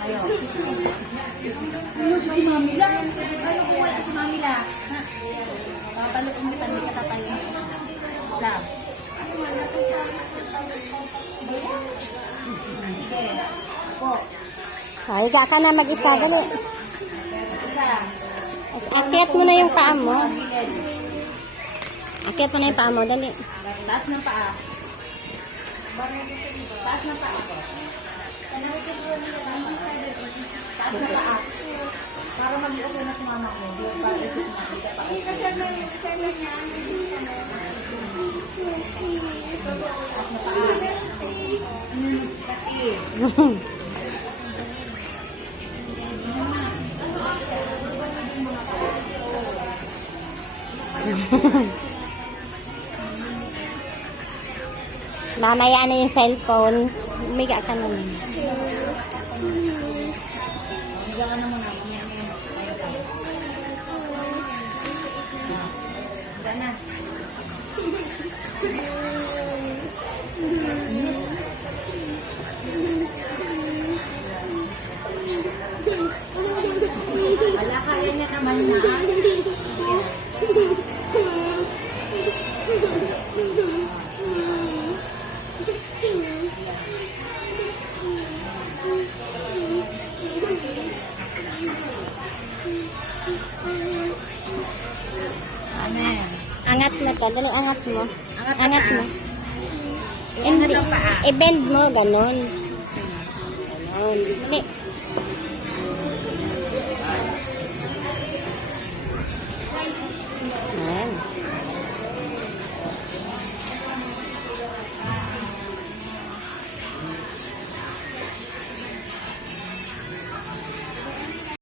Ayaw. Si Mami lang. Ano ko wala si Mami lang? Papalot ang kita, hindi ka tatayo. Love. Sige. Ako. Higa ka na mag-isa, dali. Isa. Akyat mo na yung paa mo. Akyat mo na yung paa mo, dali. Taas ng paa. Taas ng paa. Taas ng paa. Para mag-iuso na sumama ko. Para ito makita pa. Taas na paa. Pati. Mamaya na yung cellphone. Umiga ka na. Higa ka na muna. Higa na. Wala kaya niya naman na. Angat mo ka. Dali, angat mo. Angat mo. Angat ang paa. I-bend mo, ganon. Ganon. Dali.